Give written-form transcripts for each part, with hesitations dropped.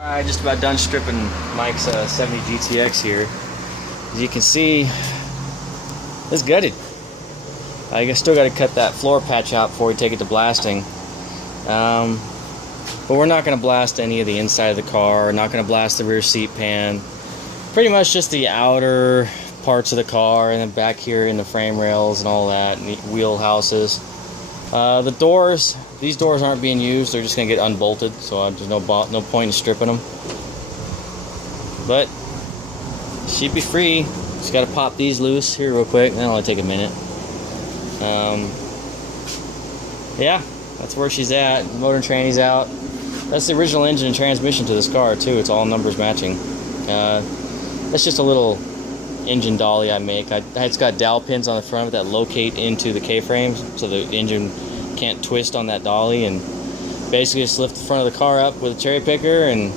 Alright, just about done stripping Mike's 70 GTX here. As you can see, it's gutted. I still got to cut that floor patch out before we take it to blasting. But we're not going to blast any of the inside of the car. We're not going to blast the rear seat pan. Pretty much just the outer parts of the car, and then back here in the frame rails and all that, and the wheel houses. The doors, these doors aren't being used. They're just going to get unbolted, so there's no point in stripping them. But she'd be free. Just got to pop these loose here real quick. That'll only take a minute. Yeah, that's where she's at. Motor and tranny's out. That's the original engine and transmission to this car too. It's all numbers matching. That's just a little engine dolly I make. It's got dowel pins on the front that locate into the K-frames, so the engine can't twist on that dolly, and basically just lift the front of the car up with a cherry picker and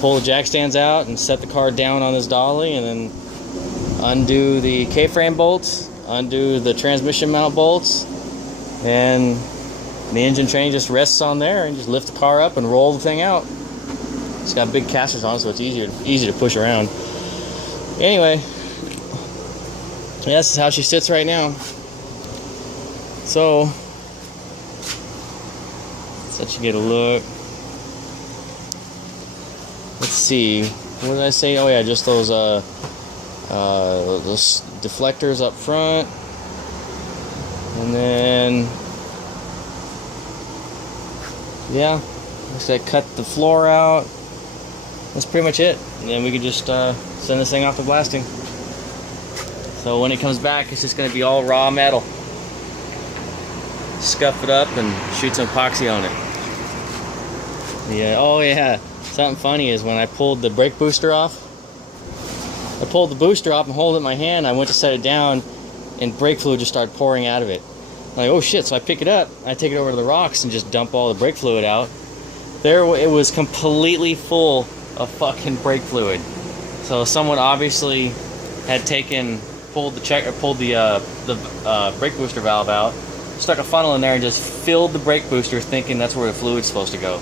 pull the jack stands out and set the car down on this dolly, and then undo the K-frame bolts, undo the transmission mount bolts, and the engine train just rests on there, and just lift the car up and roll the thing out. It's got big casters on it, so it's easy to push around. Anyway, yeah, this is how she sits right now. So let's let you get a look. Let's see, what did I say? Oh yeah, just those deflectors up front, and then yeah, just I cut the floor out. That's pretty much it, and then we could just send this thing off to blasting. So when it comes back, it's just going to be all raw metal. Scuff it up and shoot some epoxy on it. Yeah. Oh yeah, something funny is when I pulled the brake booster off, I pulled the booster off and hold it in my hand. I went to set it down, and brake fluid just started pouring out of it. I'm like, oh shit! So I pick it up, I take it over to the rocks and just dump all the brake fluid out. There, it was completely full of fucking brake fluid. So someone obviously had pulled the brake booster valve out, stuck a funnel in there, and just filled the brake booster, thinking that's where the fluid's supposed to go.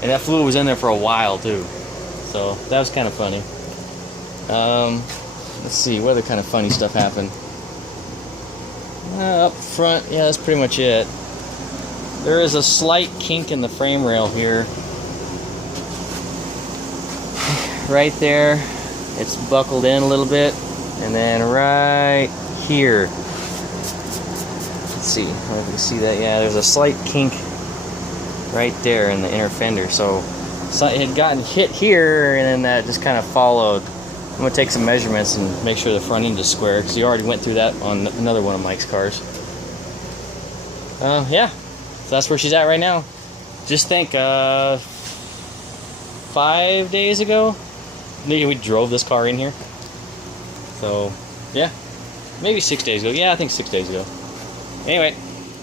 And that fluid was in there for a while too. So that was kind of funny. Let's see, what other kind of funny stuff happened? Up front, yeah, that's pretty much it. There is a slight kink in the frame rail here. Right there, it's buckled in a little bit, and then right here, let's see, I don't know if you can see that. Yeah, there's a slight kink right there in the inner fender, so it had gotten hit here, and then that just kind of followed. I'm going to take some measurements and make sure the front end is square, because you already went through that on another one of Mike's cars. Yeah, so that's where she's at right now. Just think, 5 days ago, we drove this car in here. So, yeah, maybe 6 days ago. Yeah, I think 6 days ago. Anyway.